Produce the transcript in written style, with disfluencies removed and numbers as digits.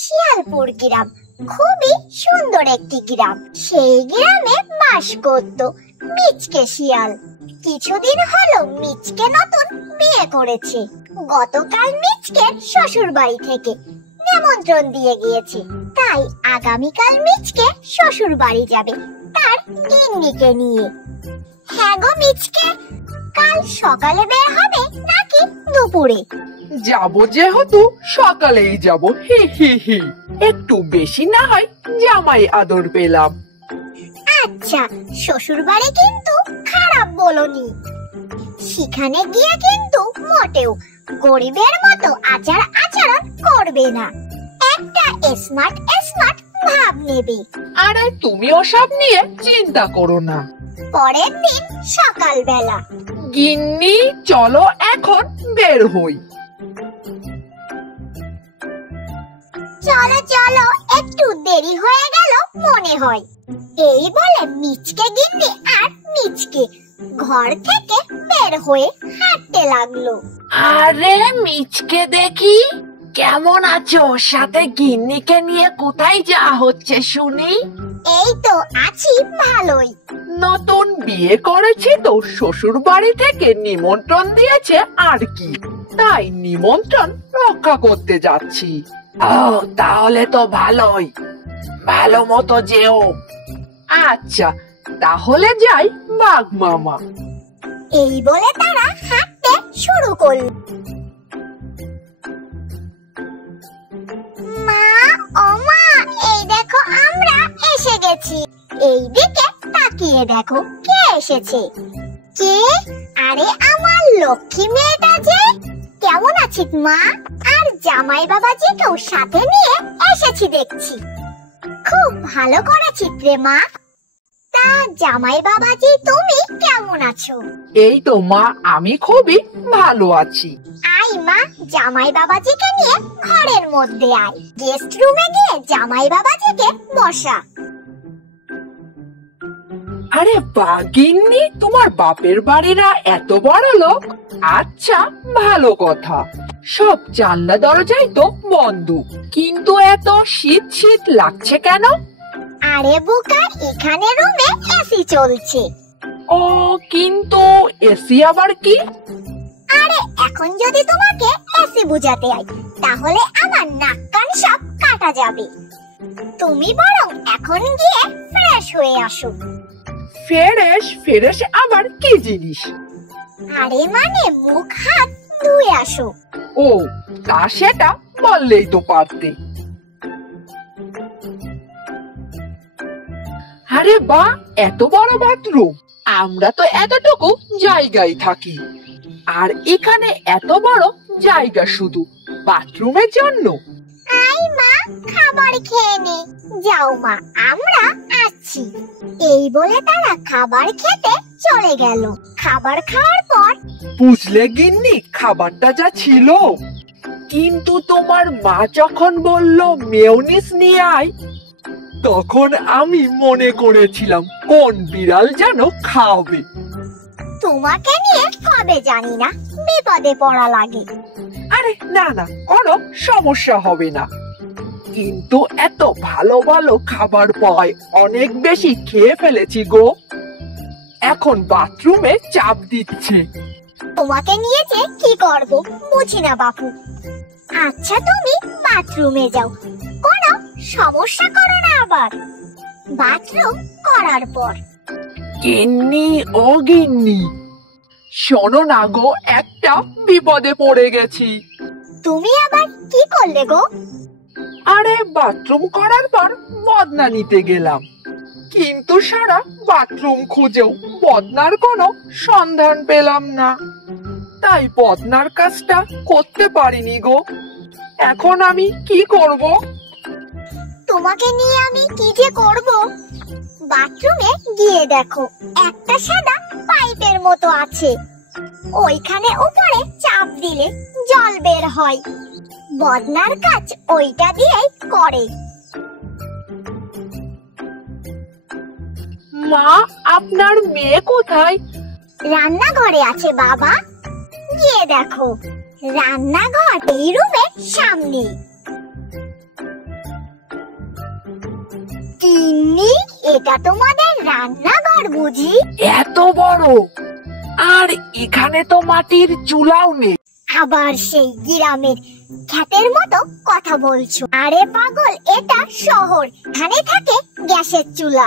শিয়ালপুর গ্রাম খুবই সুন্দর একটি গ্রাম। সেই গ্রামে বাস করত মিচকে শিয়াল। কিছুদিন হলো মিচকে নতুন বিয়ে করেছে। গতকাল মিচকে শ্বশুর বাড়ি থেকে নিমন্ত্রণ দিয়ে গিয়েছে, তাই আগামীকাল মিচকে শ্বশুর বাড়ি যাবে তার গিন্নিকে নিয়ে। হ্যাঁ গো মিচকে, কাল সকালে বের হবে নাকি দুপুরে? যাব যেহেতু সকালেই যাব। হি হি হি, একটু বেশি না হয় জামাই আদর পেলাম। আচ্ছা, শ্বশুর বাড়ি কিন্তু খারাপ বলনি। সেখানে গিয়ে কিন্তু মোটেও গরিবের মতো আচার আচরণ করবে না, একটা স্মার্ট স্মার্ট ভাব নেবে। আরে তুমি ওসব নিয়ে চিন্তা করো না। পরের দিন সকালবেলা, গিন্নি চলো এখন বের হই। চলো চলো, একটু দেরি হয়ে গেল মনে হয়। এই বলে মিচকে গিন্নি আর মিচকে ঘর থেকে বের হয়ে হাঁটতে লাগলো। আরে মিচকে দেখি, কেমন আছো? সাথে গিন্নিকে নিয়ে কোথায় যাওয়া হচ্ছে শুনি? এই তো আছি ভালোই। নতুন বিয়ে করেছি তো শ্বশুর বাড়ি থেকে নিমন্ত্রণ দিয়েছে আর কি, তাই নিমন্ত্রণ রক্ষা করতে যাচ্ছি। ও তাহলে তো ভালোই, ভালো মতো যেও। আচ্ছা তাহলে যাই বাঘ মামা। এই বলে তারা হাঁটতে শুরু করল। মা, ও মা, এই দেখো আমরা এসে গেছি। এইদিকে তাকিয়ে দেখো কে এসেছে। কে? আরে আমার লক্ষ্মী মেয়েটা যে। কেমন আছিস মা? আর জামাই বাবাজিকেও সাথে নিয়ে এসেছি দেখছি। খুব ভালো করেছিস রে মা। তা জামাই বাবাজি তুমি কেমন আছো? এই তো মা, আমি খুবই ভালো আছি। আয় মা, জামাই বাবাজিকে নিয়ে ঘরের মধ্যে আয়। গেস্ট রুমে গিয়ে জামাই বাবাজিকে বসা। আরে বাগিন্নি, তোমার বাপের বাড়িরা এত বড় লোক? আচ্ছা ভালো কথা। সব জানলা দরজাই তো বন্ধ, কিন্তু এত শীত শীত লাগছে কেন? আরে বোকা, এখানে রুমে এসি চলছে। ও, কিন্তু এসি আবার কি? আরে এখন যদি তোমাকে এসি বুঝাতে হয় তাহলে আমার নাক কান সব কাটা যাবে। তুমি বরং এখন গিয়ে ফ্রেশ হয়ে আসো। ফ্রেশ ফ্রেশ আবার কি জিনিস? আরে মানে মুখ হাত ধুয়ে আসো। ও, তা সেটা বললেই তো পারতে। আরে বাহ, এত বড় বাথরুম! আমরা তো এতটুকু জায়গায় থাকি, আর এখানে এত বড় জায়গা শুধু বাথরুমের জন্য? আই মা, খাবার খেয়ে নে। যাও মা, আমরা আসছি। এই বলে তারা খাবার খেতে চলে গেল। খাবার খাওয়ার পর বুঝলে গিন্নি, খাবারটা যা ছিল, কিন্তু তোমার মা যখন বলল মেয়োনিজ নিয়ে আয়, তখন আমি মনে করেছিলাম কোন বিড়াল যেন খাওয়াবে। তোমাকে নিয়ে কবে জানি না বিপদে পড়া লাগে। আরে না না, কোনো সমস্যা হবে না, কিন্তু এত ভালো ভালো খাবার পায় অনেক বেশি খেয়ে ফেলেছি গো। এখন বাথরুমে চাপ দিচ্ছে। তোমাকে নিয়ে যে কি করব বুঝি না বাপু। আচ্ছা তুমি বাথরুমে যাও, কোনো সমস্যা করো না আবার। বাথরুম করার পর গিন্নি, ও গিন্নি, শোনো না গো, একটা বিপদে পড়ে গেছি। তুমি আবার কি করলে গো? আরে বাথরুম করার পর বদনা নিতে গেলাম, কিন্তু সারা বাথরুম খুঁজেও বদনার কোনো সন্ধান পেলাম না, তাই বদনার কাজটা করতে পারিনি গো। এখন আমি কি করব? তোমাকে নিয়ে আমি কি যে করব। বাথরুমে গিয়ে দেখো একটা সাদা পাইপের মতো আছে, ওইখানে উপরে চাপ দিলে জল বের হয়। বদনার কাজ ওইটা দিয়েই করে। মা, আপনার মেয়ে কোথায়? রান্নাঘরে আছে বাবা, গিয়ে দেখো। রান্নাঘর এই রুমের সামনে। গিন্নি, এটা তোমাদের রান্নাঘর বুঝি? এত বড়! আর এখানে তো মাটির চুলাও নেই। আবার সেই গ্রামের খ্যাতের মতো কথা বলছো? আরে পাগল, এটা শহর, এখানে থাকে গ্যাসের চুলা।